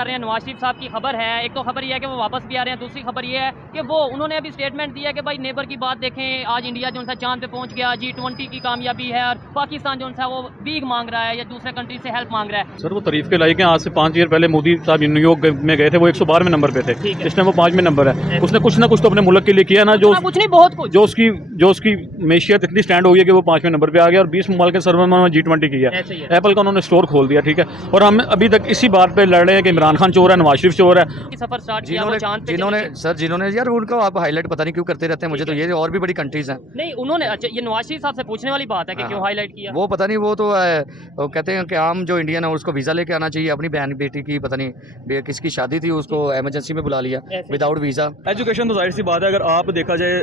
کر رہے ہیں نواز شریف صاحب کی خبر ہے. ایک تو خبر یہ ہے کہ وہ واپس بھی آ رہے ہیں, دوسری خبر یہ ہے کہ وہ انہوں نے ابھی اسٹیٹمنٹ دیا کہ بھائی نیبر کی بات دیکھیں, آج انڈیا جو ہے چاند پہ پہنچ گیا, G20 کی کامیابی ہے, اور پاکستان جو ہے وہ بیگ مانگ رہا ہے یا دوسرے کنٹری سے ہیلپ مانگ رہا ہے. سر وہ تعریف کے لائق ہیں. آج سے 5 ایئر پہلے مودی صاحب نیو یارک میں گئے تھے, وہ 112ویں نمبر پہ تھے, اس ٹائم وہ 5ویں نمبر ہے. اس نے کچھ نہ کچھ تو اپنے ملک کے لیے کیا نا, کچھ نہیں بہت کچھ, جو اس کی معیشت اتنی سٹینڈ ہو گئی کہ وہ 5ویں نمبر پہ آ گیا, اور 20 ممالک کے سرور میں G20 کیا. ایپل کا انہوں نے اسٹور کھول دیا, ٹھیک ہے, اور ہم ابھی تک اسی بات پہ لڑ رہے ہیں کہ عمران خان چور ہے, نواز شریف چور ہے. سفر اسٹارٹ کیا وہ چاند پہ, جنہوں نے یار ان کو آپ ہائی لائٹ پتہ نہیں کیوں کرتے رہتے ہیں, مجھے تو یہ اور بھی بڑی کنٹریز ہیں. نہیں انہوں نے, اچھا یہ نواز شریف صاحب سے پوچھنے والی بات ہے کہ کیوں ہائی لائٹ کیا, وہ پتہ نہیں, وہ تو کہتے ہیں کہ عام جو انڈین ہے اس کو ویزا لے کے آنا چاہیے. اپنی بہن بیٹی کی پتہ نہیں کس کی شادی تھی, اس کو ایمرجنسی میں بلا لیا وداؤٹ ویزا. ایجوکیشن تو ظاہر سی بات ہے, اگر آپ دیکھا جائے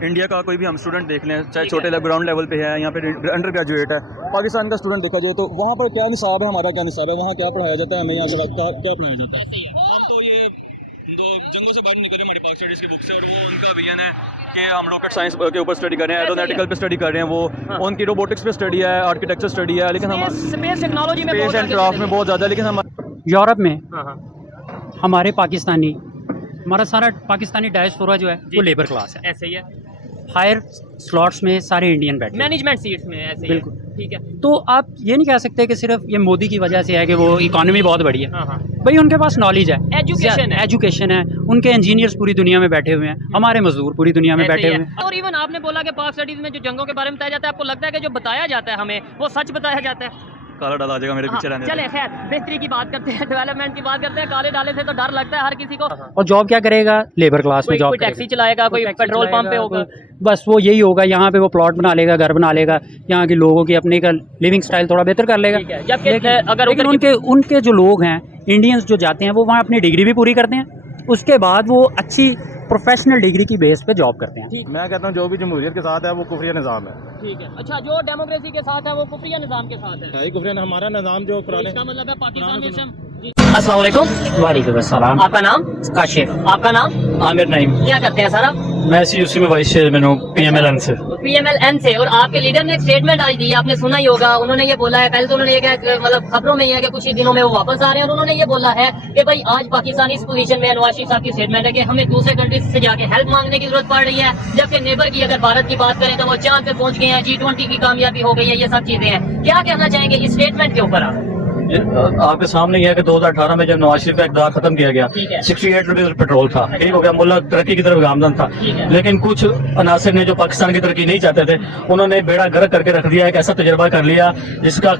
انڈیا کا کوئی بھی ہم اسٹوڈنٹ دیکھ لیں, چاہے چھوٹے گراؤنڈ لیول پہ ہے, یہاں پہ انڈر گریجویٹ ہے, پاکستان کا اسٹوڈنٹ دیکھا جائے تو وہاں پر کیا نصاب ہے, ہمارا کیا نصاب ہے, وہاں کیا پڑھایا جاتا ہے, ہمیں یہاں کیا پڑھایا جاتا ہے. ہم تو یہ دو جنگوں سے باہر نکل رہے ہیں, ہمارے پاک اسٹڈیز کی بک سے, اور وہ ان کا ویژن ہے کہ ہم راکٹ سائنس کے اوپر اسٹڈی کر رہے ہیں, ایروناٹیکل پہ اسٹڈی کر رہے ہیں, وہ ان کی روبوٹکس پہ اسٹڈی ہے, آرکیٹیکچر اسٹڈی ہے, لیکن ہم اسپیس ٹیکنالوجی میں اسپیس اینڈ کرافٹ میں بہت زیادہ ہے. لیکن ہم یورپ میں ہمارے پاکستانی, ہمارا سارا پاکستانی ڈائسپورا جو ہے وہ لیبر کلاس ہے. ایسے ہی ہے, ہائر سلاٹس میں سارے انڈین بیٹھے, مینجمنٹ سیٹس میں ایسے ہی, بالکل ٹھیک ہے. تو آپ یہ نہیں کہہ سکتے کہ صرف یہ مودی کی وجہ سے ہے کہ وہ اکانومی بہت بڑی ہے. بھائی ان کے پاس نالج ہے, ایجوکیشن ہے, ان کے انجینئرس پوری دنیا میں بیٹھے ہوئے ہیں, ہمارے مزدور پوری دنیا میں بیٹھے ہوئے ہیں. اور ایون آپ نے بولا کہ پاک اسٹڈیز میں جو جنگوں کے بارے میں بتایا جاتا ہے, آپ کو لگتا ہے کہ جو بتایا جاتا ہے ہمیں وہ سچ بتایا جاتا ہے؟ کالا ڈالا جائے گا میرے پیچھے رہنے. چلے خیر, بہتری کی بات کرتے ہیں, ڈیولپمنٹ کی بات کرتے ہیں. کالے ڈالے تھے تو ڈر لگتا ہے ہر کسی کو. اور جاب کیا کرے گا, لیبر کلاس میں جاب, کوئی ٹیکسی چلائے گا, کوئی پیٹرول پمپ پہ ہوگا, بس وہ یہی ہوگا. یہاں پہ وہ پلاٹ بنا لے گا, گھر بنا لے گا, یہاں کے لوگوں کی اپنے کا لیونگ سٹائل تھوڑا بہتر کر لے گا. لیکن ان کے جو لوگ ہیں انڈینز جو جاتے ہیں وہ وہاں اپنی ڈگری بھی پوری کرتے ہیں, اس کے بعد وہ اچھی پروفیشنل ڈگری کی بیس پہ جاب کرتے ہیں. میں کہتا ہوں جو بھی جمہوریت کے ساتھ ہے وہ کفریہ نظام ہے. ٹھیک ہے, اچھا جو ڈیموکریسی کے ساتھ ہے وہ کفریہ نظام کے ساتھ ہے. کفریہ ہمارا نظام جو پرانے, اس کا مطلب ہے پاکستان میں. السلام علیکم. وعلیکم السلام. آپ کا نام؟ کاشف. آپ کا نام؟ عامر نعیم. کیا کرتے ہیں سر آپ؟ میں سی یو سی میں وائس چیئرمین ہوں, PMLN سے. PMLN سے. اور آپ کے لیڈر نے ایک اسٹیٹمنٹ آج دی, آپ نے سنا ہی ہوگا. انہوں نے یہ بولا ہے, پہلے تو انہوں نے یہ کہا, مطلب خبروں میں یہ ہے کہ کچھ ہی دنوں میں وہ واپس آ رہے ہیں, اور انہوں نے یہ بولا ہے کہ بھائی آج پاکستان اس پوزیشن میں, نواز شریف صاحب کی اسٹیٹمنٹ ہے کہ ہمیں دوسرے کنٹریز سے جا کے ہیلپ مانگنے کی ضرورت پڑ رہی ہے, جبکہ نیبر کی اگر بھارت کی بات کریں تو وہ چاند پہ پہنچ گئے ہیں, G20 کی کامیابی ہو گئی ہے, یہ سب چیزیں ہیں. کیا کہنا چاہیں گے اس اسٹیٹمنٹ کے اوپر آپ؟ آپ کے سامنے یہ ہے کہ 2018 میں جب نواز شریف کا اقتدار ختم کیا گیا, 68 روپیز پیٹرول تھا, ٹھیک ہو گیا, ملک ترقی کی طرف گامزن تھا. لیکن کچھ عناصر نے جو پاکستان کی ترقی نہیں چاہتے تھے, انہوں نے بیڑا گرک کر کے رکھ دیا. ایک ایسا تجربہ کر لیا جس کا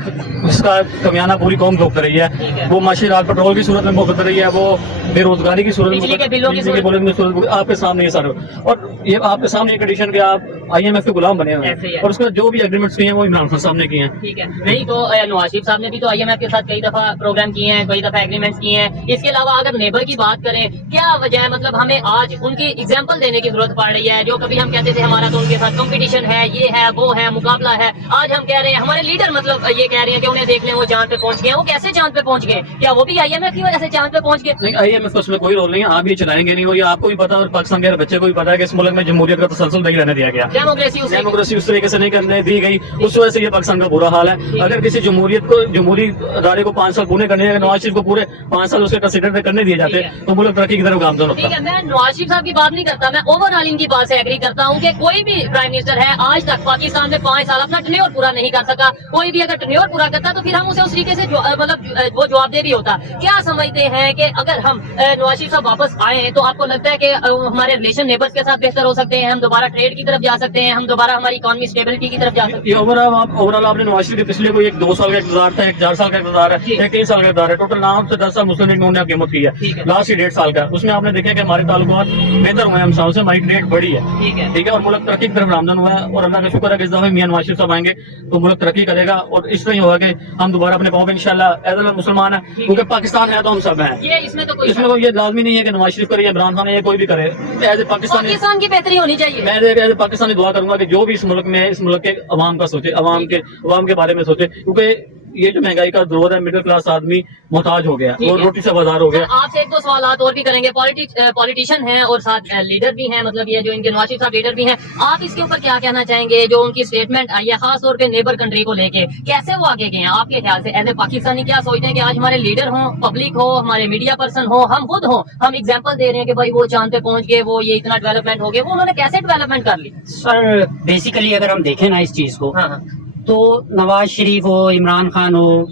کمیانہ پوری قوم بھگت رہی ہے. وہ معاشیات پیٹرول کی صورت میں بھگت رہی ہے, وہ بے روزگاری کی صورت میں, آپ کے سامنے یہ سارے, اور یہ آپ کے سامنے کنڈیشن کہ آپ IMF کے غلام بنے ہوئے ہیں, اور اس کا جو بھی ایگریمنٹس کیے ہیں وہ عمران خان صاحب نے کیے ہیں. ٹھیک ہے, نہیں تو نواز شریف صاحب نے بھی تو IMF کے ساتھ کئی دفعہ پروگرام کیے ہیں, کئی دفعہ ایگریمنٹس کیے ہیں. اس کے علاوہ اگر نیبر کی بات کریں, کیا وجہ ہے, مطلب ہمیں آج ان کی ایگزامپل دینے کی ضرورت پڑ رہی ہے؟ جو کبھی ہم کہتے تھے ہمارا تو ان کے ساتھ کمپٹیشن ہے, یہ ہے, وہ ہے, مقابلہ ہے, آج ہم کہہ رہے ہیں, ہمارے لیڈر مطلب یہ کہہ رہے ہیں کہ انہیں دیکھ لیں وہ چاند پہ پہنچ گئے. وہ کیسے چاند پہ پہنچ گئے؟ کیا وہ بھی IMF کی وجہ سے چاند پہ پہنچ گئے؟ نہیں, IMF کا اس میں کوئی رول نہیں ہے, آپ یہ چلائیں گے نہیں. اور یہ آپ کو بھی پتا, اور پاکستان کے بچے کو بھی پتا ہے کہ اس ملک میں جمہوریت کا تسلسل نہیں رہنے دیا گیا, ڈیموکریسی اس طریقے سے نہیں کرنے دی گئی. اس وجہ سے یہ پاکستان کا برا حال ہے. اگر کسی جمہوری ادارے کو 5 سال پورے کرنے, نواز شریف کو پورے 5 سال اس کے کنسیڈر کرنے دیے جاتے تو ملک ترقی کی طرف گامزن ہوتا. ٹھیک ہے, میں نواز شریف صاحب کی بات نہیں کرتا, میں اوور آل ان کی بات سے ایگری کرتا ہوں کہ کوئی بھی پرائم منسٹر ہے آج تک پاکستان میں 5 سال اپنا ٹینیور پورا نہیں کر سکا. کوئی بھی اگر ٹینیور پورا کرتا تو پھر ہم اسے اس طریقے سے مطلب وہ جواب دے بھی ہوتا. کیا سمجھتے ہیں کہ اگر ہم نواز شریف صاحب واپس آئے تو آپ کو لگتا ہے کہ ہمارے ریلیشن نیبرز کے ساتھ بہتر ہو سکتے ہیں, ہم دوبارہ ٹریڈ کی طرف جا سکتے ہیں, ہم دوبارہ ہماری اکانومی اسٹیبلٹی کی طرف جا سکتے ہیں؟ اوور آل آپ نے نواز شریف کے پچھلے کوئی 2 سال کا اقتدار تھا, 4 سال کا اقتدار ہے, 3 سال کا اقتدار ہے, ٹوٹل 9 سے 10 سال مسلم لیگ نے حکومت کی ہے. لاسٹ 1.5 سال کا اس میں آپ نے دیکھا کہ ہمارے تعلقات بہتر ہوئے ہیں, ہم سال سے ہماری ٹریڈ بڑی ہے, ٹھیک ہے, اور ملک ترقی کی طرف گامزن ہوا ہے. اور اللہ کا شکر ہے کہ اس دفعہ میاں نواز شریف صاحب آئیں گے تو ملک ترقی کرے گا, اور اس طرح ہی ہوگا کہ ہم دوبارہ اپنے پاؤں پہ انشاءاللہ ایز اے مسلمان ہیں, کیونکہ پاکستان ہے تو ہم سب ہیں. اس میں کوئی یہ لازمی نہیں ہے کہ نواز شریف کرے یا عمران خان ہے یا کوئی بھی کرے. ایز اے پاکستان کی بہتری ہونی چاہیے. میں ایز اے پاکستانی دعا کروں گا کہ جو بھی اس ملک میں اس ملک کے عوام کا سوچے, عوام کے بارے میں سوچے, کیونکہ ये जो महंगाई का दौर है, मिडिल क्लास आदमी मोहताज हो गया, ठीक वो है। रोटी से बाजार हो गया। आपसे एक दो सवाल और भी करेंगे। पॉलिटिशियन हैं और साथ लीडर भी हैं, मतलब ये जो इनके नवाज शरीफ साहब लीडर भी हैं, आप इसके ऊपर क्या कहना चाहेंगे? जो उनकी स्टेटमेंट आई है खास तौर पे नेबर कंट्री को लेके, कैसे वो आगे गए हैं आपके ख्याल से? एज ए पाकिस्तानी क्या सोचते हैं कि आज हमारे लीडर हों, पब्लिक हो, हमारे मीडिया पर्सन हो, हम खुद हों, हम एग्जाम्पल दे रहे हैं कि भाई वो चांद पे पहुंच गए, वो ये इतना डेवलपमेंट हो गया, वो उन्होंने कैसे डेवलपमेंट कर ली? सर बेसिकली अगर हम देखें ना इस चीज को, हाँ हाँ, तो नवाज शरीफ हो, इमरान खान हो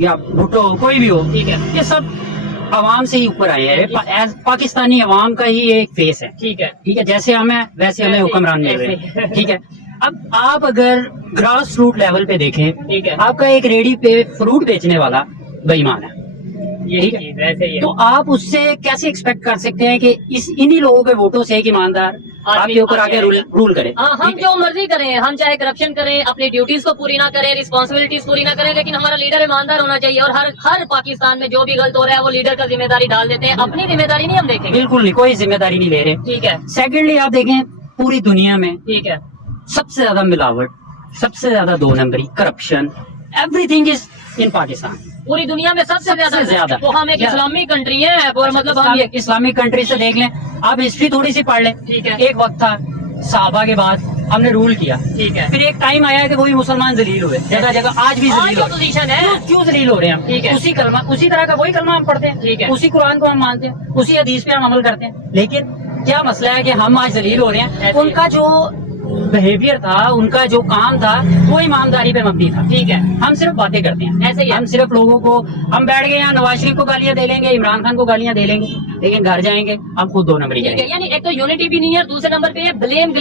या भुट्टो हो, कोई भी हो, ठीक है ये सब आवाम से ही ऊपर आए हैं। एज पाकिस्तानी आवाम का ही एक फेस है। ठीक है ठीक है, जैसे हम हैं वैसे हमें हुक्मरान मिल रहे हैं। ठीक है, अब आप अगर ग्रास रूट लेवल पे देखें, ठीक है, आपका एक रेडी पे फ्रूट बेचने वाला बेईमान है, यही चीज ऐसे ही है। तो आप उससे कैसे एक्सपेक्ट कर सकते हैं कि इन्हीं लोगों के वोटों से एक ईमानदार आपके ऊपर आके रूल करे? हाँ, हम जो मर्जी करें, हम चाहे करप्शन करें, अपनी ड्यूटीज को पूरी ना करें, रिस्पॉन्सिबिलिटीज पूरी ना करें, लेकिन हमारा लीडर ईमानदार होना चाहिए। और हर पाकिस्तान में जो भी गलत हो रहा है वो लीडर का जिम्मेदारी डाल देते हैं, अपनी जिम्मेदारी नहीं हम देखेंगे। बिल्कुल नहीं, कोई जिम्मेदारी नहीं ले रहे। ठीक है, सेकेंडली आप देखें पूरी दुनिया में ठीक है, सबसे ज्यादा मिलावट, सबसे ज्यादा दो नंबरी, corruption, everything is in Pakistan. पूरी दुनिया में सबसे ज्यादा। तो हम एक या- इस्लामिक कंट्री है और मतलब हम ये इस्लामिक कंट्री से देख लें, आप हिस्ट्री थोड़ी सी पढ़ लें। ठीक है, एक वक्त था सहाबा के बाद हमने रूल किया, ठीक है, फिर एक टाइम आया कि वही मुसलमान जलील हुए, जगह जगह आज भी आज जलील जो हो रहे पोजीशन है, हैं। क्यों जलील हो रहे हैं हम? ठीक है। उसी तरह का वही कलमा हम पढ़ते हैं, ठीक है। उसी कुरान को हम मानते हैं, उसी हदीस पे हम अमल करते हैं, लेकिन क्या मसला है कि हम आज जलील हो रहे हैं। ऐसे ही। उनका जो बिहेवियर था, उनका जो काम था, वो ईमानदारी पे मबनी था। ठीक है, हम सिर्फ बातें करते हैं, ऐसे ही है। हम सिर्फ लोगों को, हम बैठ गए यहाँ नवाज शरीफ को गालियां दे लेंगे, इमरान खान को गालियां दे लेंगे, लेकिन घर जाएंगे हम खुद दो नंबरी ठीक है। करेंगे। यानी एक तो यूनिटी भी नहीं है, दूसरे नंबर पे ब्लेम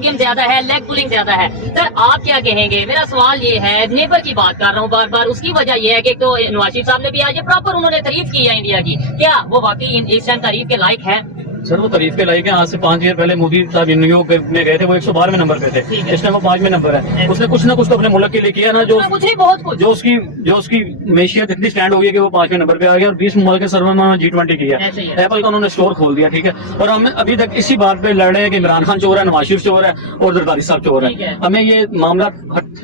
गेम ज्यादा है, लेग पुलिंग ज्यादा है। सर आप क्या कहेंगे? मेरा सवाल ये है, नेबर की बात कर रहा हूँ बार बार, उसकी वजह ये है कि एक तो नवाज शरीफ साहब ने भी आज प्रॉपर उन्होंने तारीफ की है इंडिया की, क्या वो वाकई इस टाइम तारीफ के लायक है? सर वो तारीफ के लायक है। आज से 5 ईयर पहले मोदी साहब न्यूयॉर्क में गए थे, वो 112वें नंबर पे ठीक थे, है। इस टाइम वो 5वें नंबर है। उसने कुछ ना कुछ तो अपने मुल्क के लिए किया ना, जो कुछ नहीं, बहुत कुछ। जो उसकी मैशियत इतनी स्टैंड हो गई कि वो 5वें नंबर पे आ गया, और 20 मुल्क के सर्वर में G20 किया, ऐसे ही है। एप्पल का उन्होंने स्टोर खोल दिया। ठीक है, और हम अभी तक इसी बात पे लड़ रहे हैं कि इमरान खान चोर है, नवाज शरीफ चोर है और जरदारी साहब चोर ठीक है। है। हमें ये मामला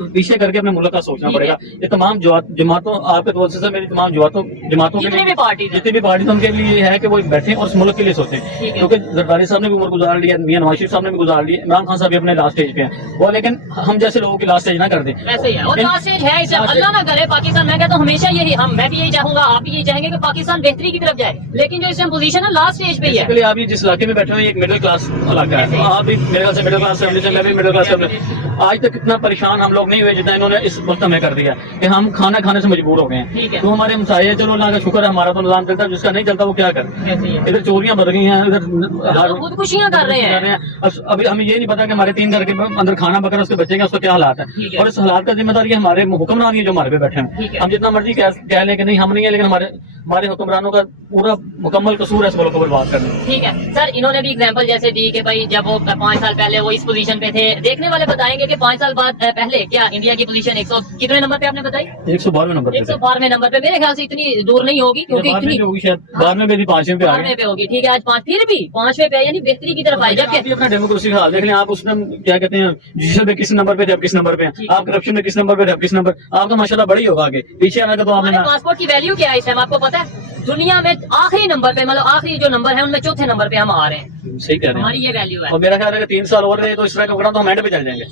पीछे करके अपने मुल्क का सोचना ठीक है। पड़ेगा। ये तमाम जमातों, आपके दोस्त से मेरी तमाम जमातों के जितनी भी लिए, पार्टी जितनी भी पार्टी उनके लिए ये है कि वो बैठे और उस मुल्क के लिए सोचें, ठीक है। क्योंकि जरदारी साहब ने भी उम्र गुजार लिया, मियां नवाज शरीफ साहब ने भी गुजार लिया, इमरान खान साहब भी अपने लास्ट स्टेज पे हैं वो, लेकिन हम जैसे लोगों की लास्ट स्टेज ना कर दें। वैसे ही है, और लास्ट स्टेज है इसे अल्लाह ना करे पाकिस्तान। मैं कहता हूँ हमेशा यही, मैं भी यही चाहूंगा, आप भी यही चाहेंगे कि पाकिस्तान बेहतरी की तरफ जाए, लेकिन जो इस टाइम पोजीशन है लास्ट स्टेज पे ही है। बेसिकली आप ये जिस इलाके में बैठे हुए हैं, एक मिडिल क्लास इलाका है, आप भी मेरे ख्याल से मिडिल क्लास फैमिली से, मैं भी मिडिल क्लास फैमिली। आज तक इतना परेशान हम लोग नहीं हुए जितना इन्होंने इस वक्त हमें कर दिया कि हम खाना खाने से मजबूर हो गए ठीक है। हैं। तो हमारे हमसाये हैं, चलो अल्लाह का शुक्र है, हमारा तो निजाम चलता है, जिसका नहीं चलता वो क्या करे। ऐसे ही है। इधर चोरियां बढ़ गई हैं, इधर लोग खुदकुशियां कर रहे हैं। अभी हमें ये नहीं पता कि हमारे 3 घर के अंदर खाना पका उसके बच्चे का उसका क्या हालात ठीक है, है। और इस हालात का जिम्मेदारी हमारे हुक्मरान है जो हमारे पे बैठे ठीक हैं। है। हम जितना मर्जी कह लें कि नहीं हम नहीं है, लेकिन हमारे हुक्मरानों का पूरा मुकम्मल कसूर है इस मुल्क को बर्बाद करने में। ठीक है सर, इन्होंने भी एग्जांपल जैसे दी कि भाई जब वो 5 साल पहले वो इस पोजीशन पे थे, देखने वाले बताएंगे कि 5 साल बाद पहले क्या इंडिया की पोजीशन 100 कितने नंबर पे आपने बताई? 112वें नंबर पे थे। 112वें नंबर पे। मेरे ख्याल से इतनी दूर नहीं होगी, क्योंकि बाद में इतनी भी होगी शायद, बाद में भी 5वें पे आ 12वें गए। पे होगी। ठीक है, आज 5, फिर भी 5वें पे, यानी बेहतरी की तरफ आई। आप भी अपना डेमोक्रेसी का हाल देख लें, आप उसमें क्या कहते हैं, जुडिशल में किस नंबर पे थे, अब किस नंबर पे हैं, आप करप्शन में किस नंबर पे थे, अब किस नंबर, आपका माशाल्लाह बड़ी होगा आगे, पीछे आने का तो आपने हमारे ना। पासपोर्ट की वैल्यू क्या है इस टाइम आपको पता है? दुनिया में आखिरी नंबर पे, मतलब आखिरी जो नंबर है उनमें चौथे नंबर पे हम आ रहे हैं। सही कह रहे हैं। हमारी ये वैल्यू है। और मेरा ख्याल है कि 3 साल और रहे तो इस तरह का प्रोग्राम तो हम एंड पे चल जाएंगे।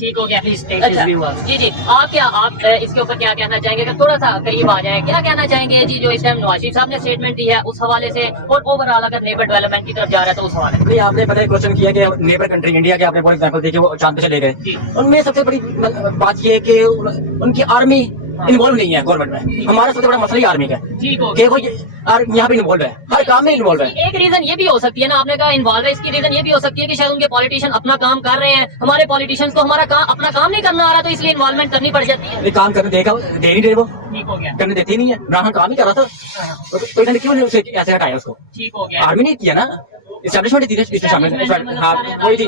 ठीक हो गया। Please take अच्छा, his view up. जी जी, आप इसके ऊपर क्या कहना चाहेंगे? अगर थोड़ा सा करीब आ जाए, क्या कहना चाहेंगे जी जो इस टाइम नवाज शरीफ साहब ने स्टेटमेंट दी है उस हवाले से, और ओवरऑल अगर नेबर डेवलपमेंट की तरफ जा रहा है तो उस हवाले से? नहीं, आपने पहले क्वेश्चन किया कि नेबर कंट्री इंडिया के, आपने फॉर एग्जांपल दी कि वो चांद पे चले गए। जी। उनमें सबसे बड़ी बात ये है कि उनकी आर्मी इन्वॉल्व नहीं है गवर्नमेंट में। हमारा सबसे बड़ा मसला ही आर्मी का है ठीक हो कि गया। वो यहाँ पे इन्वॉल्व है, हर काम में इन्वॉल्व है। एक रीजन ये भी हो सकती है ना, आपने कहा इन्वॉल्व है, इसकी रीजन ये भी हो सकती है कि शायद उनके पॉलिटिशियन अपना काम कर रहे हैं, हमारे पॉलिटिशियंस को हमारा अपना काम नहीं करना आ रहा, तो इसलिए इन्वॉल्वमेंट करनी पड़ जाती है। ये काम करने दे नहीं रहे, वो ठीक हो गया, करने देती नहीं है। इमरान काम ही कर रहा था, तो इन्होंने क्यों नहीं उसे ऐसे हटाया उसको? ठीक हो गया। आर्मी ने किया ना, इस्टेब्लिशमेंट थी इसमें शामिल। हाँ, वही थी।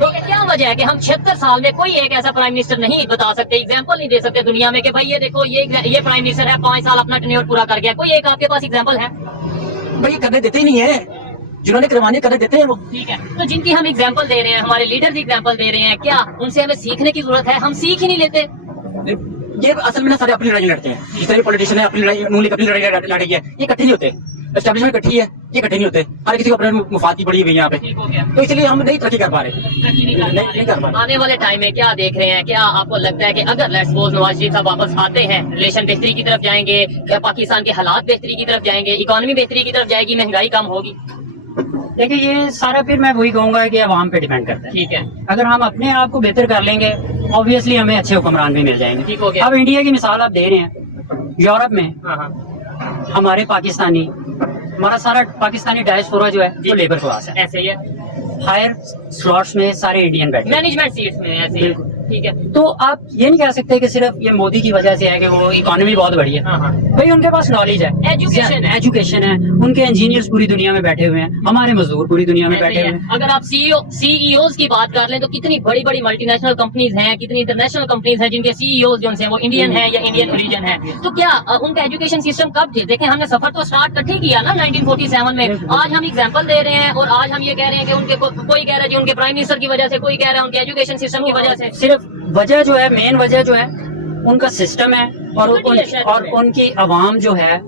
तो क्या वजह है कि हम 76 साल में कोई एक ऐसा प्राइम मिनिस्टर नहीं बता सकते, एग्जांपल नहीं दे सकते दुनिया में कि भाई ये देखो ये प्राइम मिनिस्टर है 5 साल अपना टेन्योर पूरा कर गया? कोई एक आपके पास एग्जांपल है? भाई करने देते ही नहीं है, जिन्होंने करवाने करने देते हैं वो। ठीक है, तो जिनकी हम एग्जांपल दे रहे हैं, हमारे लीडर्स एग्जांपल दे रहे हैं, क्या उनसे हमें सीखने की जरूरत है? हम सीख ही नहीं लेते। ये असल में ना सारे अपनी लड़ाई लड़ते हैं, जितने भी पॉलिटिशियन है अपनी लड़ाई, नून लीग अपनी लड़ाई लड़ेगी है, ये इकट्ठे नहीं होते, एस्टेब्लिशमेंट इकट्ठी है, ये इकट्ठे नहीं होते, हर किसी को अपने मुफाद की पड़ी हुई है यहाँ पे, ठीक हो गया, तो इसलिए हम नहीं तरक्की कर पा रहे। नहीं कर पा रहे। आने वाले टाइम में क्या देख रहे हैं, क्या आपको लगता है कि अगर लेट्स सपोज नवाज शरीफ साहब वापस आते हैं, रिलेशन बेहतरी की तरफ जाएंगे, क्या पाकिस्तान के हालात बेहतरी की तरफ जाएंगे, इकोनॉमी बेहतरी की तरफ जाएगी, महंगाई कम होगी? देखिए ये सारा फिर मैं वही कहूंगा कि अवाम पे डिपेंड करता है। ठीक है, अगर हम अपने आप को बेहतर कर लेंगे, ऑब्वियसली हमें अच्छे हुक्मरान भी मिल जाएंगे। ठीक हो गया। अब इंडिया की मिसाल आप दे रहे हैं, यूरोप में हाँ हाँ, हमारे हमारा सारा पाकिस्तानी डायस्पोरा जो है वो लेबर क्लास है, ऐसे ही है, हायर स्लॉट्स में सारे इंडियन बैठे हैं। मैनेजमेंट सीट्स में ऐसे ही है। बिल्कुल। ठीक है, तो आप ये नहीं कह सकते कि सिर्फ ये मोदी की वजह से है कि वो इकोनॉमी बहुत बड़ी है। हाँ हाँ, भाई उनके पास नॉलेज है, एजुकेशन है, उनके इंजीनियर्स पूरी दुनिया में बैठे हुए हैं, हमारे मजदूर पूरी दुनिया में ऐसे ही बैठे है। हुए हैं। अगर आप सीईओज की बात कर लें तो कितनी बड़ी बड़ी मल्टीनेशनल कंपनीज हैं, कितनी इंटरनेशनल कंपनीज हैं जिनके सीईओज जो हैं वो इंडियन हैं या इंडियन ओरिजिन है। तो क्या उनका एजुकेशन सिस्टम कब थे? देखें, हमने सफर तो स्टार्ट इकट्ठे किया ना 1947 में। आज हम एग्जाम्पल दे रहे हैं और आज हम ये कह रहे हैं कि उनके कोई कह रहा है जी उनके प्राइम मिनिस्टर की वजह से, कोई कह रहा है उनके एजुकेशन सिस्टम की वजह से। सिर्फ वजह जो है, मेन वजह जो है उनका सिस्टम है, और उनकी आवाम जो है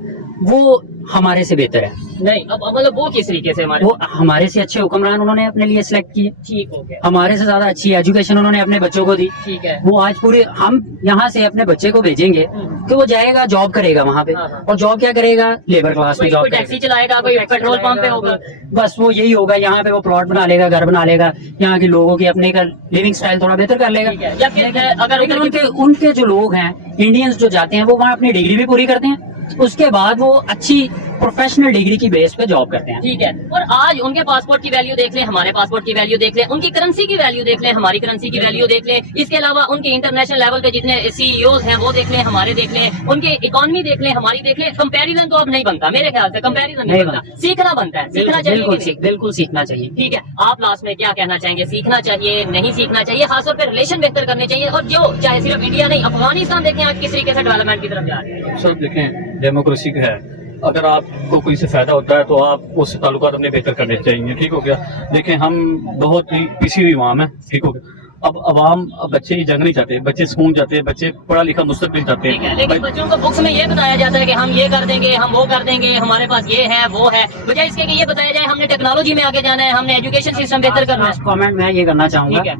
वो हमारे से बेहतर है। नहीं, अब मतलब वो किस तरीके से हमारे वो हमारे से अच्छे हुक्मरान उन्होंने अपने लिए सिलेक्ट किए, ठीक हो गया, हमारे से ज्यादा अच्छी एजुकेशन उन्होंने अपने बच्चों को दी। ठीक है, वो आज पूरे हम यहाँ से अपने बच्चे को भेजेंगे कि वो जाएगा जॉब करेगा वहाँ पे, हाँ, हाँ। और जॉब क्या करेगा, लेबर क्लास में जॉब कोई टैक्सी चलाएगा, कोई पेट्रोल पंप पे होगा, बस वो यही होगा। यहाँ पे वो प्लॉट बना लेगा, घर बना लेगा, यहाँ के लोगों की अपने का लिविंग स्टाइल थोड़ा बेहतर कर लेगा। ठीक है। या फिर अगर लेकिन उनके उनके जो लोग हैं, इंडियंस जो जाते हैं, वो वहाँ अपनी डिग्री भी पूरी करते हैं, उसके बाद वो अच्छी प्रोफेशनल डिग्री की बेस पे जॉब करते हैं। ठीक है, और आज उनके पासपोर्ट की वैल्यू देख लें, हमारे पासपोर्ट की वैल्यू देख लें, उनकी करेंसी की वैल्यू देख लें, हमारी करेंसी की वैल्यू देख लें, इसके अलावा उनके इंटरनेशनल लेवल पे जितने सीईओज हैं वो देख लें, हमारे देख लें, उनके इकोनॉमी देख लें, हमारी देख लें। कंपैरिजन तो अब नहीं बनता मेरे ख्याल से, कंपैरिजन नहीं बनता, सीखना बनता है, सीखना चाहिए। बिल्कुल सीखना चाहिए। ठीक है, आप लास्ट में क्या कहना चाहेंगे? सीखना चाहिए, नहीं सीखना चाहिए? खासतौर पर रिलेशन बेहतर करने चाहिए, और जो चाहे सिर्फ इंडिया नहीं, अफगानिस्तान देखें आज किस तरीके से डेवलपमेंट की तरफ जा रहे हैं। सब देखें, डेमोक्रेसी का है, अगर आपको कोई से फायदा होता है तो आप उससे ताल्लुकात अपने बेहतर करने चाहिए। ठीक हो गया। देखें, हम बहुत ही पिसी हुई अवाम है। ठीक हो गया। अब अवाम, बच्चे ये जंग नहीं चाहते, बच्चे स्कूल जाते हैं, बच्चे पढ़ा लिखा मुस्तकबिल चाहते ठीक है, हैं। लेकिन बच्चों को बुक्स में ये बताया जाता है कि हम ये कर देंगे, हम वो कर देंगे, हमारे पास ये है वो है, बजाय इसके कि ये बताया जाए हमने टेक्नोलॉजी में आगे जाना है, हमने एजुकेशन सिस्टम बेहतर करना है। कमेंट मैं ये करना चाहूंगा ठीक है,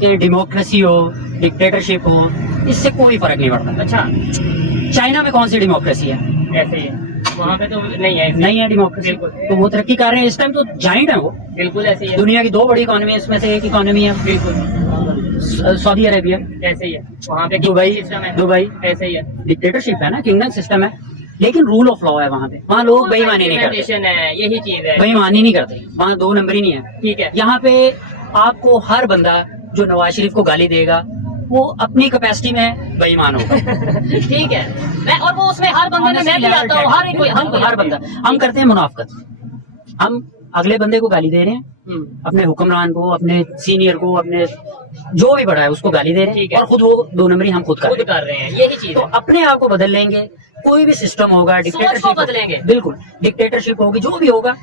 कि डेमोक्रेसी हो, डिक्टेटरशिप हो, इससे कोई फर्क नहीं पड़ता। अच्छा, चाइना में कौन सी डेमोक्रेसी है? ऐसे ही है, वहाँ पे तो नहीं है, नहीं है डेमोक्रेसी, बिल्कुल। तो वो तरक्की कर रहे हैं, इस टाइम तो जाइंट है वो, बिल्कुल ऐसे ही है, दुनिया की 2 बड़ी इकोनॉमी है, इसमें से एक इकोनॉमी है बिल्कुल सऊदी अरेबिया, ऐसे ही है, वहाँ पे दुबई, सिस्टम है, दुबई ऐसे ही है, डिक्टेटरशिप है ना, किंगडम सिस्टम है, लेकिन रूल ऑफ लॉ है वहाँ पे। वहाँ लोग बेईमानी नहीं करते, Implementation है, यही चीज है। बेईमानी नहीं करते, वहाँ 2 नंबरी नहीं है। ठीक है, यहाँ पे आपको हर बंदा जो नवाज शरीफ को गाली देगा वो अपनी कैपेसिटी में बेईमान होगा। ठीक है, मैं और वो उसमें हर बंदे में मैं भी आता हूँ, हर एक हर बंदा, हम करते हैं मुनाफकत, हम अगले बंदे को गाली दे रहे हैं, अपने हुक्मरान को, अपने सीनियर को, अपने जो भी बड़ा है उसको गाली दे रहे ठीक हैं, है। और खुद वो 2 नंबरी हम खुद खुद कर रहे हैं, यही चीज तो है। अपने आप को बदल लेंगे, कोई भी सिस्टम होगा, सोच को बदलेंगे। बिल्कुल, डिक्टेटरशिप होगी, जो भी होगा,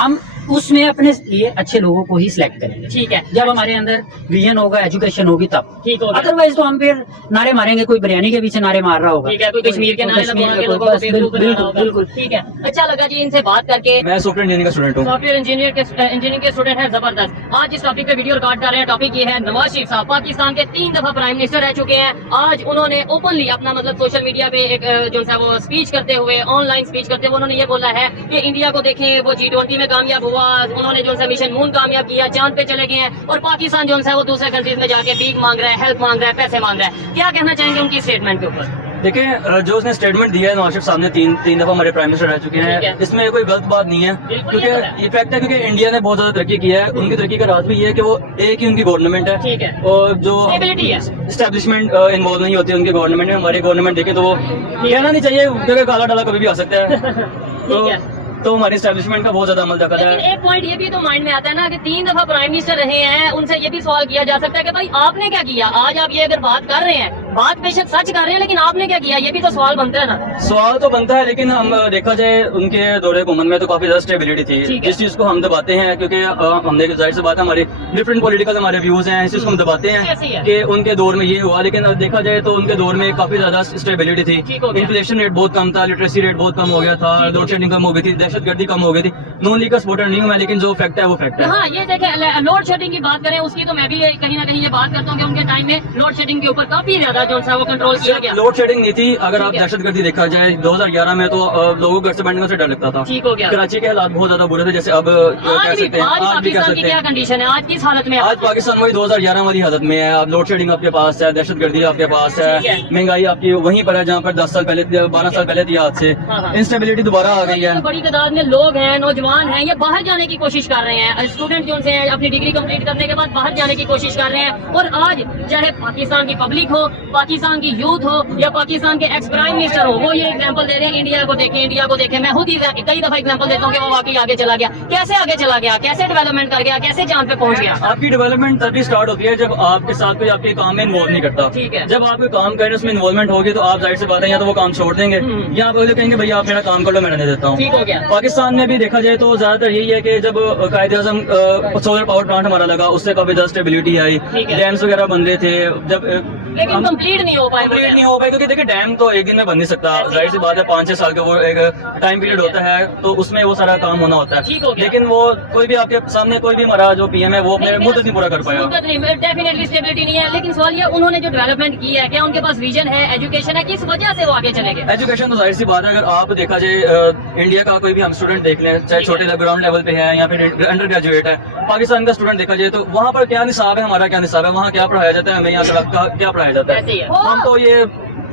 हम उसमें अपने लिए अच्छे लोगों को ही सिलेक्ट करेंगे। ठीक है, जब हमारे अंदर विजन होगा, एजुकेशन होगी, तब ठीक होगा। अदरवाइज तो हम फिर नारे मारेंगे, कोई बिरयानी के पीछे नारे मार रहा होगा, ठीक है, कोई कश्मीर के नारे कश्मीर लगवाएंगे, के लोगों को बस, बेवकूफ बनाना बिल्कुल होगा। बिल्कुल। ठीक है, अच्छा लगा जी इनसे बात करके। मैं सॉफ्टवेयर इंजीनियरिंग का स्टूडेंट हूँ। सॉफ्टवेयर इंजीनियरिंग के स्टूडेंट हैं, जबरदस्त। आज इस टॉपिक पे वीडियो रिकॉर्ड कर रहे हैं। टॉपिक ये है, नवाज शरीफ साहब पाकिस्तान के 3 दफा प्राइम मिनिस्टर रह चुके हैं। आज उन्होंने ओपनली अपना मतलब सोशल मीडिया पे एक जो है वो स्पीच करते हुए, ऑनलाइन स्पीच करते हुए उन्होंने ये बोला है कि इंडिया को देखें, वो G20 में कामयाब हुआ, उन्होंने जो है मिशन मून कामयाब किया, चांद पे चले गए हैं, और पाकिस्तान जो है वो दूसरे कंट्रीज में जाके भीख मांग रहा है, हेल्प मांग रहा है, पैसे मांग रहा है। क्या कहना चाहेंगे उनकी स्टेटमेंट के ऊपर? देखिए, जो उसने स्टेटमेंट दिया है नवाज शरीफ साहब ने, तीन दफा हमारे प्राइम मिनिस्टर रह चुके ठीक हैं, है। इसमें कोई गलत बात नहीं है, बिल्कुल क्योंकि ये तो है। ये फैक्ट है, क्योंकि इंडिया ने बहुत ज्यादा तरक्की की है। उनकी तरक्की का राज भी ये है कि वो एक ही उनकी गवर्नमेंट है, ठीक है, और जो स्टेबिलिटी है। एस्टेब्लिशमेंट इन्वॉल्व नहीं होती उनकी गवर्नमेंट में। हमारी गवर्नमेंट देखे तो वो कहना नहीं चाहिए, क्योंकि काला डाला कभी भी आ सकता है। तो हमारी एस्टेब्लिशमेंट का बहुत ज्यादा अमल दखल लेकिन है। एक पॉइंट ये भी तो माइंड में आता है ना कि 3 दफा प्राइम मिनिस्टर रहे हैं, उनसे ये भी सवाल किया जा सकता है कि भाई आपने क्या किया? आज आप ये अगर बात कर रहे हैं बात बेशक सच कर रहे हैं, लेकिन आपने क्या किया, ये भी तो सवाल बनता है ना। सवाल तो बनता है, लेकिन हम देखा जाए उनके दौरे हुकूमत में तो काफी ज्यादा स्टेबिलिटी थी। ठीक है। इस चीज को हम दबाते हैं क्योंकि हमने जाहिर सी बात है, हमारे डिफरेंट पॉलिटिकल हमारे व्यूज हैं, इस चीज को हम दबाते कैसे है? हैं कि उनके दौर में ये हुआ, लेकिन अब देखा जाए तो उनके दौर में काफी ज्यादा स्टेबिलिटी ठीक थी। हो गया। इन्फ्लेशन रेट बहुत कम था, लिटरेसी रेट बहुत कम हो गया था, लोड शेडिंग कम हो गई थी, दहशत गर्दी कम हो गई थी। नॉन लीग का सपोर्टर नहीं हूँ मैं, लेकिन जो फैक्ट है वो फैक्ट है। हाँ, ये देखें, लोड शेडिंग की बात करें, उसकी तो मैं भी कहीं ना कहीं ये बात करता हूँ कि उनके टाइम में लोड शेडिंग के ऊपर काफी ज्यादा जो है वो कंट्रोल किया गया। लोड शेडिंग नहीं थी, अगर आप ठीक है। दहशत गर्दी देखा जाए 2011 में तो लोगों को घर से बैठने से डर लगता था। ठीक हो गया। कराची के हालात बहुत ज्यादा बुरे थे, जैसे अब कह आज सकते हैं, आज आज भी कह पाकिस्तान की सकते क्या हैं। कंडीशन है, आज किस हालत में है? आज पाकिस्तान वही 2011 वाली हालत में है। अब लोड शेडिंग आपके पास है, दहशत गर्दी आपके पास है, ठीक है। महंगाई आपकी वहीं पर है जहाँ पर 10 साल पहले 12 साल पहले थी आज से। हाँ, हाँ। इंस्टेबिलिटी दोबारा आ गई है। तो बड़ी तादाद में लोग हैं, नौजवान हैं, ये बाहर जाने की कोशिश कर रहे हैं। स्टूडेंट जो हैं अपनी डिग्री कंप्लीट करने के बाद बाहर जाने की कोशिश कर रहे हैं। और आज चाहे पाकिस्तान की पब्लिक हो, पाकिस्तान की यूथ हो, या पाकिस्तान के एक्स प्राइम मिनिस्टर हो, वो ये एग्जांपल दे रहे हैं, इंडिया को देखें, इंडिया को देखें। मैं खुद ही कई दफा एग्जांपल देता हूँ कि वो वाकई आगे चला गया। कैसे आगे चला गया, कैसे डेवलपमेंट कर गया, कैसे चांद पे पहुंच गया। आपकी डेवलपमेंट तभी स्टार्ट होती है जब आपके साथ कोई आपके काम में इन्वॉल्व नहीं करता। ठीक है। जब आप कोई काम कर रहे हैं उसमें इन्वॉल्वमेंट होगी तो आप जाहिर सी बात है या तो वो काम छोड़ देंगे या आप अगले कहेंगे भैया आप मेरा काम कर लो, मैं रहने देता हूँ। ठीक हो गया। पाकिस्तान में भी देखा जाए तो ज्यादातर यही है कि जब कायदे आजम सोलर पावर प्लांट हमारा लगा, उससे काफी ज्यादा स्टेबिलिटी आई, ठीक है। डैम्स वगैरह बन रहे थे। जब लेकिन कंप्लीट नहीं हो पाए। कंप्लीट नहीं हो पाए क्योंकि देखिए डैम तो एक दिन में बन नहीं सकता, जाहिर सी बात है 5-6 साल का वो एक टाइम पीरियड होता है, तो उसमें वो सारा काम होना होता ठीक है। हो गया। लेकिन वो कोई भी आपके सामने कोई भी हमारा जो पीएम है वो अपने मुद्दत नहीं पूरा कर पाया। डेफिनेटली स्टेबिलिटी नहीं है। लेकिन सवाल ये, उन्होंने जो डेवलपमेंट की है, क्या उनके पास विजन है, एजुकेशन है, किस वजह से वो आगे चले गए? एजुकेशन तो जाहिर सी बात है, अगर आप देखा जाए इंडिया का कोई भी हम स्टूडेंट देख लें, चाहे छोटे ग्राउंड लेवल पे है या फिर अंडर ग्रेजुएट है, पाकिस्तान का स्टूडेंट देखा जाए तो वहाँ पर क्या निसाब है, हमारा क्या निसाब है, वहाँ क्या पढ़ाया जाता है, हमें यहाँ का क्या पढ़ाया जाता ऐसे ही है। है। हम तो ये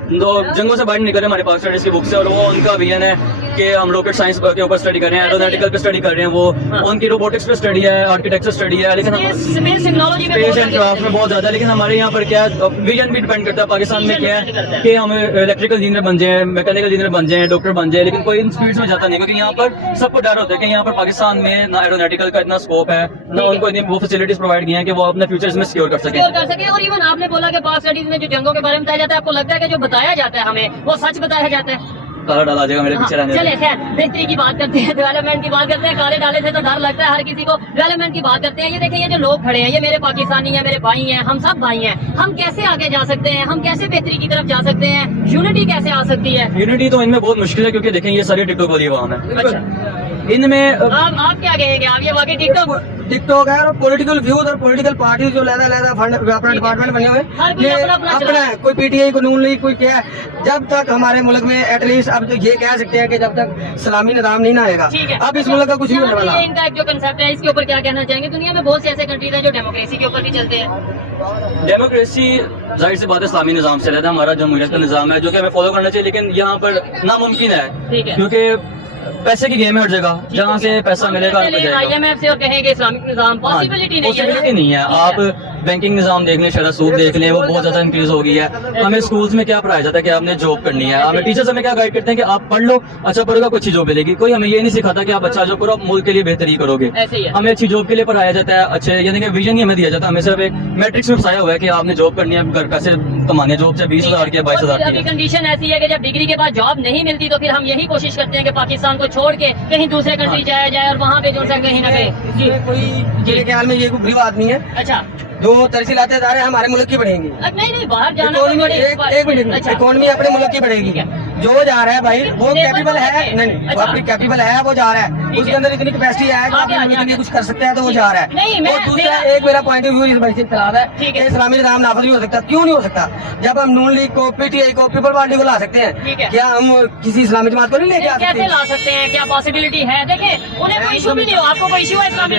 दो जंगों से बाहर निकले हमारे पास स्टडीज की बुक से, और वो उनका विजन है कि हम रॉकेट साइंस के ऊपर स्टडी कर रहे हैं, एरोनॉटिकल पे स्टडी कर रहे हैं, वो उनकी रोबोटिक्स पे स्टडी है, आर्किटेक्चर स्टडी है, लेकिन स्पेस टेक्नोलॉजी में स्पेस एंड क्राफ्ट में बहुत ज्यादा। लेकिन हमारे यहाँ पर क्या विजन भी डिपेंड करता है पाकिस्तान में क्या है कि हम इलेक्ट्रिकल इंजीनियर बन जाए, मैकेनिकल इंजीनियर बन जाए, डॉक्टर बन जाए, लेकिन कोई इन फील्ड्स में जाता नहीं क्योंकि यहाँ पर सबको डर होता है कि यहाँ पर पाकिस्तान में ना एरोनॉटिकल का इतना स्कोप है, ना उनको इतनी वो फैसिलिटीज प्रोवाइड की हैं कि वो अपने फ्यूचर्स में सिक्योर कर सके। कर सके। और इवन आपने बोला कि पाक स्टडीज में जो जंगों के बारे में बताया जाता है, आपको लगता है कि जो बताया जाता है हमें वो सच बताया जाता है? काला डाला जाएगा मेरे पीछे रहने चले खैर, बेहतरी की बात करते हैं, डेवलपमेंट की बात करते हैं। काले डाले से तो डर लगता है हर किसी को। डेवलपमेंट की बात करते हैं। ये देखें, ये जो लोग खड़े हैं, ये मेरे पाकिस्तानी हैं, मेरे भाई हैं, हम सब भाई हैं। हम कैसे आगे जा सकते हैं, हम कैसे बेहतरी की तरफ जा सकते हैं, यूनिटी कैसे आ सकती है? यूनिटी तो इनमें बहुत मुश्किल है क्योंकि देखें ये सारी टिकटॉक वाली आवाम है। अच्छा, इनमें आप क्या कहेंगे? आप ये वाकई टिकटॉक है और पॉलिटिकल व्यूज और पॉलिटिकल पार्टी जो लहदा फंड अपना डिपार्टमेंट बने हुए हर कोई ये अपना अपना है, कोई पीटीआई को नून लीग कोई क्या है। जब तक हमारे मुल्क में एटलीस्ट अब तो ये कह सकते हैं कि जब तक इस्लामी निज़ाम नहीं ना आएगा, ठीक है। अब इस मुल्क का कुछ नहीं होने वाला। ये इनका एक जो कंसेप्ट है, इसके ऊपर क्या कहना चाहेंगे? दुनिया में बहुत से ऐसे कंट्रीज हैं जो डेमोक्रेसी के ऊपर भी चलते हैं। डेमोक्रेसी जाहिर सी बात है इस्लामी निज़ाम से रहता है, हमारा जमहूरियत का निज़ाम है जो कि हमें फॉलो करना चाहिए, लेकिन यहाँ पर नामुमकिन है ठीक है। क्योंकि पैसे की गेम है हर जगह, जहाँ से पैसा मिलेगा वहाँ पे जाएगा। IMF से और कहेंगे इस्लामिक निज़ाम, पॉसिबिलिटी नहीं है। पॉसिबिलिटी नहीं है। आप बैंकिंग निज़ाम देख लें, शरह सूद देख लें, वो बहुत ज्यादा इंक्रीज हो गई है। हमें स्कूल्स में क्या पढ़ाया जाता है कि आपने जॉब करनी है, हमें टीचर्स हमें क्या गाइड करते हैं कि आप पढ़ लो, अच्छा पढ़ोगा कोई अच्छी जॉब मिलेगी। कोई हमें ये नहीं सिखाता कि आप अच्छा जॉब करो, आप मुल्क के लिए बेहतरी करोगे। ऐसे ही है। हमें अच्छी जॉब के लिए पढ़ाया जाता है, अच्छे यानी कि विजन ही हमें दिया जाता है। हमें सिर्फ एक मैट्रिक्स में फंसाया हुआ है कि आपने जॉब करनी है, घर पैसे कमाने हैं, जॉब चाहे 20,000 की 22,000 अभी की है। कंडीशन ऐसी है कि जब डिग्री के बाद जॉब नहीं मिलती तो फिर हम यही कोशिश करते हैं कि पाकिस्तान को छोड़ के कहीं दूसरे कंट्री जाया जाए और वहाँ पे जो है कहीं ना कहीं। जी कोई मेरे ख्याल में ये कोई बुरी बात नहीं है। अच्छा, जो तरसीलाते इदारे हमारे मुल्क की बढ़ेंगी, नहीं बाहर जाना इकोनॉमी तो बड़ी एक मिनट, अच्छा। इकोनॉमी अपने मुल्क की बढ़ेगी। जो जा रहा है भाई वो कैपेबल है, नहीं वो अच्छा। अपनी कैपेबल है, वो जा रहा है, उसके अंदर इतनी कैपेसिटी है कि अपने मुल्क के लिए कुछ कर सकता है तो वो जा रहा है। नहीं, मैं- और दूसरा मेरा- एक मेरा पॉइंट ऑफ व्यू इस बात से खिलाफ है ठीक कि है। इस्लामी निज़ाम नाफिज नहीं हो सकता। क्यों नहीं हो सकता? जब हम नून लीग को, पीटीआई को, पीपल पार्टी को ला सकते ठीक है। हैं, क्या हम किसी इस्लामी जमात को नहीं लेके आ कैसे सकते? ला सकते हैं? क्या पॉसिबिलिटी है? देखें, उन्हें कोई इशू भी नहीं हो, आपको कोई इशू है इस्लामी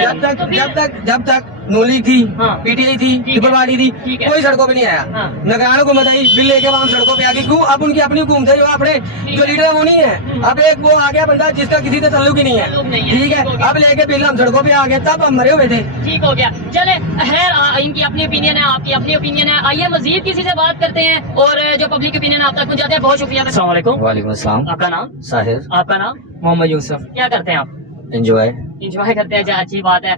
जब तक नून लीग थी, हाँ। पीटीआई थी, ठीक पीपल है। पार्टी थी, ठीक है। कोई सड़कों पे नहीं आया। हाँ। नगरान हुकूमत आई, बिल लेके वहाँ सड़कों पे आ गई। क्यों? अब उनकी अपनी हुकूमत है, जो अपने जो लीडर है वो नहीं है। अब एक वो आ गया बंदा जिसका किसी से ताल्लुक ही नहीं ताल्लुक नहीं है, है, ठीक ठीक हो है। गया। अब लेके बिल हम सड़कों पे आ गए, तब हम मरे हुए थे। ठीक हो गया। चले खैर, इनकी अपनी ओपिनियन है, आपकी अपनी ओपिनियन है। आइए मजीद किसी से बात करते हैं और जो पब्लिक ओपिनियन आप तक पहुंचाते हैं। बहुत शुक्रिया। अस्सलाम वालेकुम। वालेकुम अस्सलाम। आपका नाम? साहिर आपका नाम? मोहम्मद यूसुफ। क्या करते हैं आप? एंजॉय इंजॉय करते हैं, अच्छी बात है।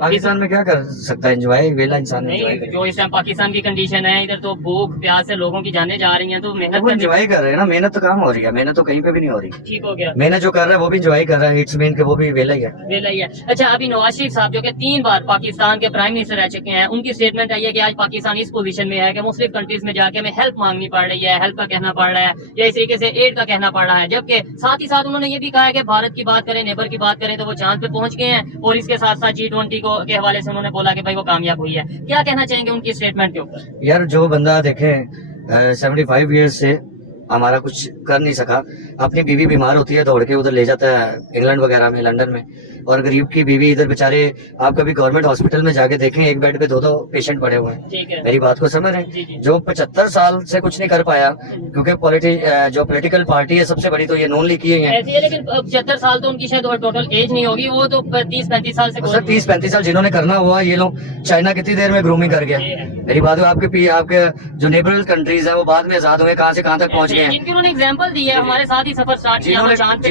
पाकिस्तान में क्या कर सकता है एंजॉय, वेला इंसान एंजॉय नहीं, करे। जो इस टाइम पाकिस्तान की कंडीशन है, इधर तो भूख प्यास से लोगों की जानें जा रही हैं, तो मेहनत वो करनी एंजॉय कर रहे हैं ना, मेहनत तो कहाँ हो रही है, मेहनत तो कहीं पे भी नहीं हो रही। ठीक हो गया, मेहनत जो कर रहा है वो भी एंजॉय कर रहा है, इट्स मीन कि वो भी वेला ही है। वेला ही है। अच्छा, अभी नवाज शरीफ साहब जो कि 3 बार पाकिस्तान के प्राइम मिनिस्टर रह चुके हैं, उनकी स्टेटमेंट आई है कि आज पाकिस्तान इस पोजीशन में है कि मुस्लिम कंट्रीज में जाके हमें हेल्प मांगनी पड़ रही है, हेल्प का कहना पड़ रहा है, या इस तरीके से एड का कहना पड़ रहा है। जबकि साथ ही साथ उन्होंने ये भी कहा है कि भारत की बात करें, नेबर की बात करें, तो वो चांद पे पहुंच गए हैं, और इसके साथ साथ G20 को के हवाले से उन्होंने बोला कि भाई वो कामयाब हुई है। क्या कहना चाहेंगे उनकी स्टेटमेंट के ऊपर? यार जो बंदा देखे 75 ईयर्स से हमारा कुछ कर नहीं सका, अपनी बीवी बीमार होती है दौड़ के उधर ले जाता है इंग्लैंड वगैरह में, लंदन में, और गरीब की बीवी इधर बेचारे, आप कभी गवर्नमेंट हॉस्पिटल में जाके देखें, एक बेड पे 2-2 पेशेंट पड़े हुए हैं। ठीक है, मेरी बात को समझ रहे जी, जी। हैं? जो 75 साल से कुछ नहीं कर पाया, क्योंकि जो पॉलिटिकल पार्टी है सबसे बड़ी तो ये नॉन लीग की ही है। ऐसी है, लेकिन 75 साल तो उनकी शायद टोटल एज नहीं होगी, वो तो 30-35 साल से सर 30-35 साल जिन्होंने करना हुआ, ये लोग चाइना कितनी देर में ग्रूमिंग कर गया। मेरी बात है, आपके जो नेबरल कंट्रीज है वो बाद में आजाद हुए, कहाँ से कहाँ तक पहुंच गए हैं। जिनकी उन्होंने एग्जांपल दी है, हमारे साथ ही सफर स्टार्ट किया, वो चांद पे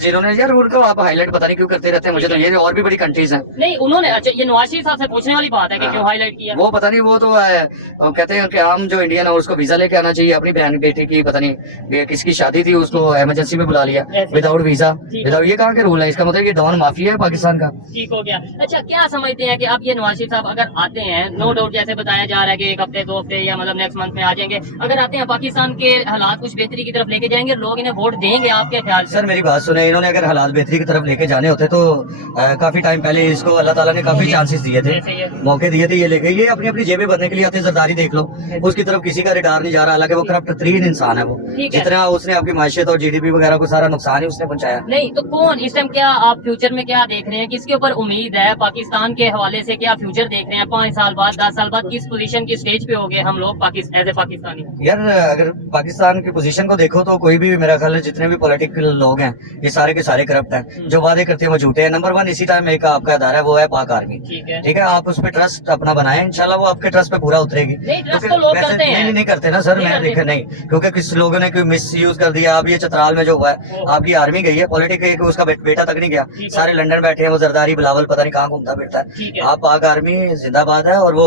जिन्होंने यार उनको आप हाईलाइट पता नहीं क्यों करते रहते हैं, मुझे तो ये और भी बड़ी कंट्रीज हैं नहीं, उन्होंने, अच्छा ये नवाज शरीफ साहब से पूछने वाली बात है कि क्यों हाईलाइट किया। वो पता नहीं, वो तो वो कहते हैं कि हम जो इंडियन है उसको वीजा लेके आना चाहिए, अपनी बहन बेटी की पता नहीं किसकी शादी थी, उसको इमरजेंसी में बुला लिया विदाउट वीजा, विदाउट, ये कहाँ के रूल है? इसका मतलब ये डॉन माफिया है पाकिस्तान का। ठीक हो गया। अच्छा, क्या समझते हैं कि अब ये नवाज शरीफ साहब अगर आते हैं, नो डाउट जैसे बताया जा रहा है कि 1 हफ्ते 2 हफ्ते या मतलब नेक्स्ट मंथ में आ जाएंगे, अगर आते हैं पाकिस्तान के हालात कुछ बेहतरी की तरफ लेके जाएंगे, लोग इन्हें वोट देंगे आपके ख्याल से? सर मेरी बात सुने, इन्होंने अगर हालात बेहतरी की तरफ लेके जाने होते तो काफी टाइम पहले इसको अल्लाह ताला ने काफी चांसेस दिए थे, मौके दिए थे, ये लेके ये अपनी अपनी जेबें भरने के लिए आते। जरदारी देख लो, उसकी तरफ किसी का रिडार नहीं जा रहा, हालांकि वो करप्ट तरीन इंसान है। वो ठीक है। जितना उसने आपकी माशियत और जीडीपी वगैरह को सारा नुकसान ही उसने पहुंचाया। नहीं तो कौन इस टाइम, क्या आप फ्यूचर में क्या देख रहे हैं, किसके ऊपर उम्मीद है पाकिस्तान के हवाले से, क्या फ्यूचर देख रहे हैं 5 साल बाद, 10 साल बाद, किस पोजीशन की स्टेज पे हो गए हम लोग एज ए पाकिस्तानी? यार अगर पाकिस्तान की पोजीशन को देखो तो कोई भी, मेरा ख्याल है जितने भी पॉलिटिकल लोग हैं ये सारे के सारे करप्ट हैं, जो वादे करते हैं वो झूठे हैं। नंबर 1 इसी टाइम एक आपका अदारा है, वो है पाक आर्मी। ठीक है, ठीक है, आप उस पर ट्रस्ट अपना बनाएं, इंशाल्लाह वो आपके ट्रस्ट पे पूरा उतरेगी। नहीं, trust फिर तो लोग वैसे करते हैं। नहीं करते ना सर, नहीं मैं करते। देखा नहीं, क्योंकि किस लोगों ने कोई मिस यूज कर दिया। अब ये चतराल में जो हुआ है, आपकी आर्मी गई है, पॉलिटिक उसका बेटा तक नहीं गया, सारे लंदन बैठे हैं, वो जरदारी बिलावल पता नहीं कहाँ घूमता फिरता ठीक है। है। आप पाक आर्मी जिंदाबाद है और वो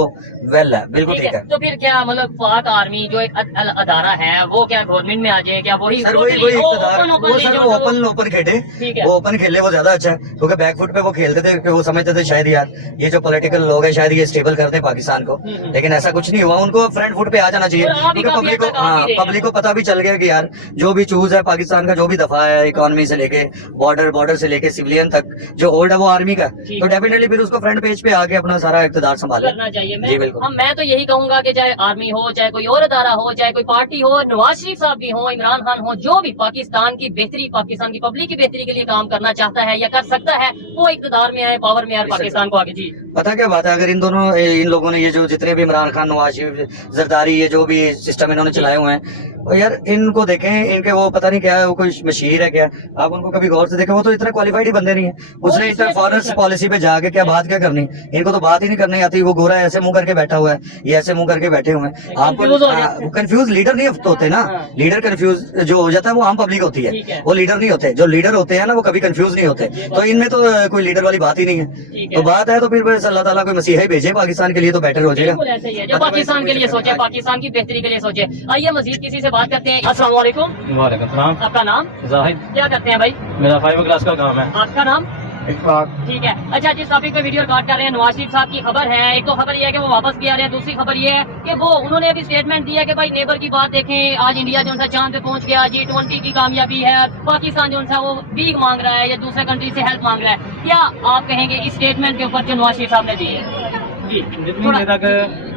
वेल है, बिल्कुल ठीक है। तो फिर क्या मतलब पाक आर्मी जो एक अदारा है वो क्या गवर्नमेंट में आ जाए, क्या वही सर वही इक़्तिदार, वो सर वो ओपन खेले, ठीक है। वो ओपन खेले, वो ज्यादा अच्छा है, क्योंकि बैकफुट पे वो खेलते थे, कि वो समझते थे शायद यार ये जो पॉलिटिकल लोग हैं शायद ये स्टेबल करते हैं पाकिस्तान को, लेकिन ऐसा कुछ नहीं हुआ। उनको फ्रंट फुट पे आ जाना चाहिए, और आ भी क्योंकि काफी हद तक आ भी रहे हैं। पब्लिक को पता भी चल गया कि यार जो भी चूज है पाकिस्तान का, जो भी दफा है इकोनॉमी से लेके बॉर्डर से लेके सिविलियन तक जो होल्ड है वो आर्मी का, तो डेफिनेटली फिर उसको फ्रंट पेज पे आके अपना सारा इक़्तिदार संभाले करना चाहिए। जी बिल्कुल। मैं तो यही कहूंगा कि चाहे आर्मी हो, चाहे कोई और अदारा हो, चाहे कोई पार्टी हो, नवाज शरीफ साहब भी हो, इमरान खान हो, जो भी पाकिस्तान की बेहतरी, पाकिस्तान की पब्लिक की बेहतरी के लिए काम करना चाहता है या कर सकता है, वो इक़्तिदार में आए, पावर में आए, पाकिस्तान को आगे। जी पता क्या बात है, अगर इन लोगों ने ये जो जितने भी इमरान खान, नवाज शरीफ, जरदारी, ये जो भी सिस्टम इन्होंने चलाए हुए हैं, और यार इनको देखें, इनके वो पता नहीं क्या है, वो कोई मशीर है क्या, आप उनको कभी गौर से देखें, वो तो इतने क्वालिफाइड ही बंदे नहीं है। उसने इंटर फॉरेन पॉलिसी पे जाके क्या बात क्या करनी, इनको तो बात ही नहीं करनी आती। वो गोरा ऐसे मुंह करके बैठा हुआ है, ये ऐसे मुंह करके बैठे हुए हैं। आपको कंफ्यूज लीडर नहीं होते ना, लीडर कंफ्यूज जो हो जाता है वो आम पब्लिक होती है, वो लीडर नहीं होते। जो लीडर होते हैं ना वो कभी कंफ्यूज नहीं होते, तो इनमें तो कोई लीडर वाली बात ही नहीं है। तो बात है तो फिर बस अल्लाह ताला कोई मसीहा ही भेजे पाकिस्तान के लिए तो बेटर हो जाएगा। बिल्कुल ऐसा ही है, जो पाकिस्तान के लिए सोचे, पाकिस्तान की बेहतरी के लिए सोचे। आइए मजीद किसी से बात करते हैं। अस्सलाम वालेकुम। वालेकुम सलाम। आपका नाम? जाहिद। क्या करते हैं भाई? मेरा 5 क्लास का काम है। आपका नाम? ठीक है। अच्छा, जिस टॉपिक पे वीडियो रिकॉर्ड कर रहे हैं, नवाज शरीफ साहब की खबर है। एक तो खबर ये है कि वो वापस भी आ रहे हैं, दूसरी खबर ये है कि वो उन्होंने अभी स्टेटमेंट दिया कि भाई नेबर की बात देखें, आज इंडिया जो सा चांद पे पहुंच गया, G20 की कामयाबी है, पाकिस्तान जो सा वो भीख मांग रहा है या दूसरे कंट्री से हेल्प मांग रहा है। क्या आप कहेंगे इस स्टेटमेंट के ऊपर जो नवाज शरीफ साहब ने दी है? जी जितनी देर तक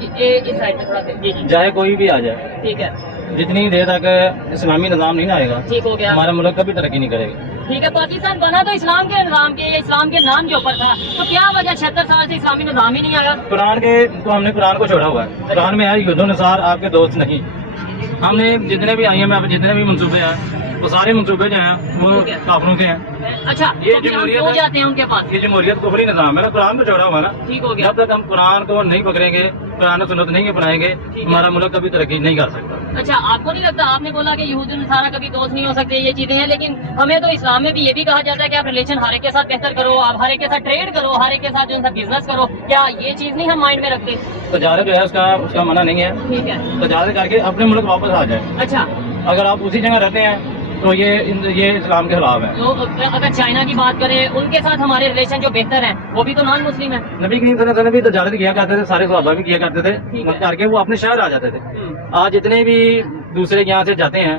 इस साइड पे थोड़ा जी जी चाहे कोई भी आ जाए, ठीक है, जितनी देर तक इस्लामी निज़ाम नहीं ना आएगा, ठीक हो गया। हमारा मुल्क कभी तरक्की नहीं करेगा। ठीक है, पाकिस्तान बना तो इस्लाम के निज़ाम के, इस्लाम के नाम के ऊपर था, तो क्या वजह 76 साल से इस्लामी निज़ाम ही नहीं आया? कुरान के तो हमने कुरान को छोड़ा हुआ है। कुरान में है युद्धानुसार आपके दोस्त नहीं। हमने जितने भी आई हैं, जितने भी मंसूबे हैं, वो सारे मंसूबे जो हैं वो ठीक है। काफिरों के हैं। अच्छा, ये तो फिर हम जमहूरियत क्यों है। जाते हैं उनके पास? ये जमहूरियत कुफरी निज़ाम है ना, कुरान तो छोड़ा हुआ है ना। ठीक हो गया। जब तक हम कुरान को नहीं पकड़ेंगे, कुरान और सुन्नत नहीं अपनाएंगे, है। हमारा मुल्क कभी तरक्की नहीं कर सकता। अच्छा, आपको नहीं लगता, आपने बोला कि यहूदी नसारा कभी दोस्त नहीं हो सकते, ये चीजें हैं, लेकिन हमें तो इस्लाम में भी ये भी कहा जाता है कि आप रिलेशन हर एक के साथ बेहतर करो, आप हर एक के साथ ट्रेड करो, हर एक के साथ जो है बिजनेस करो। क्या ये चीज नहीं हम माइंड में रखते? तजारत जो है उसका मना नहीं है, ठीक है। तजारत करके अपने मुल्क वापस आ जाए। अच्छा, अगर आप उसी जगह रहते हैं तो ये इस्लाम के खिलाफ है। तो अगर चाइना की बात करें, उनके साथ हमारे रिलेशन जो बेहतर हैं, वो भी तो नॉन मुस्लिम है। नबी करीम सल्लल्लाहु अलैहि वसल्लम भी तजारत किया करते थे, सारे सहाबा भी किया करते थे, ठीक है। करके वो अपने शहर आ जाते थे। आज जितने भी दूसरे यहाँ से जाते हैं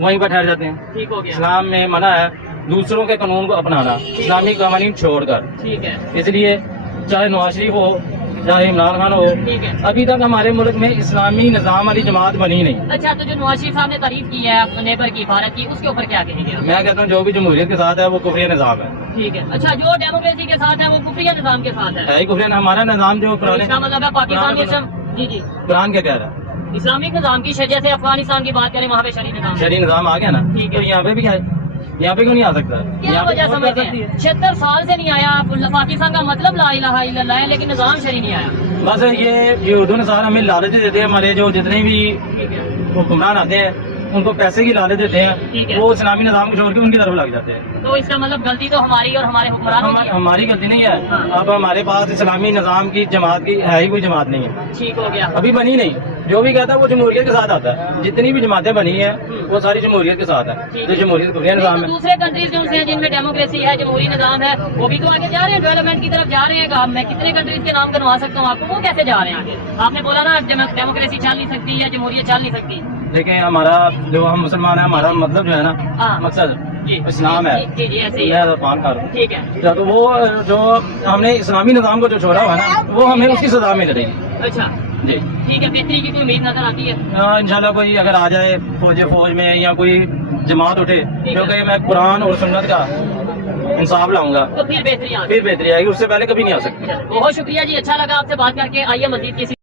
वहीं पर ठहर जाते हैं। ठीक हो गया। इस्लाम में मना है दूसरों के कानून को अपनाना, इस्लामी कानून छोड़कर। ठीक है, इसलिए चाहे नवाज शरीफ हो, चाहे इमरान खान हो, ठीक है। अभी तक हमारे मुल्क में इस्लामी निज़ाम वाली जमात बनी नहीं। अच्छा, तो जो नवाज शरीफ साहब ने तारीफ की है अपने नेबर की, भारत की, उसके ऊपर क्या कहेंगे आप? मैं कहता हूँ जो भी जमहूरियत के साथ है वो कुफरी निज़ाम है। ठीक है। अच्छा, जो डेमोक्रेसी के साथ है वो कुफरिया निजाम के साथ है। ही कुफरी, हमारा निज़ाम जो तो पुराने इसका मतलब है पाकिस्तान के जी जी कुरान क्या कह रहा है, इस्लामिक निजाम की शरीयत से अफगानिस्तान की बात करें, वहाँ पे शरीय निजाम है। शरीय निज़ाम आ गया ना, ठीक है। तो यहाँ पे भी क्या है, यहाँ पे क्यों नहीं आ सकता? क्या यहाँ पे वजह कौन समझते कर सकती है? हैं? 76 साल से नहीं आया। पाकिस्तान का मतलब ला इलाहा इल्लल्लाह है, लेकिन निजाम शरीय नहीं आया। बस ये उर्दू नसार हमें लालच देते हैं, हमारे जो जितने भी ठीक है, हुक्मरान आते हैं उनको पैसे की लालच देते ठीक हैं, है। वो इस्लामी निज़ाम को छोड़ के उनकी तरफ लग जाते हैं। तो इसका मतलब गलती तो हमारी और हमारे हुक्मरानों की है। हमारी गलती नहीं हाँ। है। अब हमारे पास इस्लामी निज़ाम की जमात की है ही कोई जमात नहीं है, ठीक हो गया। अभी बनी नहीं। जो भी कहता है वो जमहूरियत के साथ आता है। जितनी भी जमातें बनी हैं वो सारी जमहूरियत के साथ है। ठीक तो है। जमहूरियत कुफरी निज़ाम नहीं, है। तो दूसरे कंट्रीज जो हैं जिनमें डेमोक्रेसी है, जमहूरी निजाम है, वो भी तो आगे जा रहे हैं, डेवलपमेंट की तरफ जा रहे हैं। मैं कितने कंट्रीज के नाम गिनवा सकता हूँ आपको, वो कैसे जा रहे हैं आगे? आपने बोला ना डेमोक्रेसी चल नहीं सकती या जमहूरियत चल नहीं सकती। देखें, हमारा जो हम मुसलमान है, हमारा मतलब जो है ना, हाँ। मकसद जी इस्लाम है। जी जी, ऐसे ही मैं है। पान खा रहा हूँ। ठीक है। तो वो जो हमने इस्लामी निज़ाम को जो छोड़ा हुआ है ना, वो हमें उसकी सजा मिल रही है। अच्छा, जी ठीक है। बेहतरी की कोई उम्मीद नजर आती है? इंशाल्लाह कोई अगर आ जाए फौज में या कोई जमात उठे, क्योंकि मैं कुरान और सुन्नत का इंसाफ लाऊंगा, तो फिर बेहतरी आ फिर बेहतरी आएगी, उससे पहले कभी नहीं आ सकती। बहुत शुक्रिया जी, अच्छा लगा आपसे बात करके। आइए मजीद किसी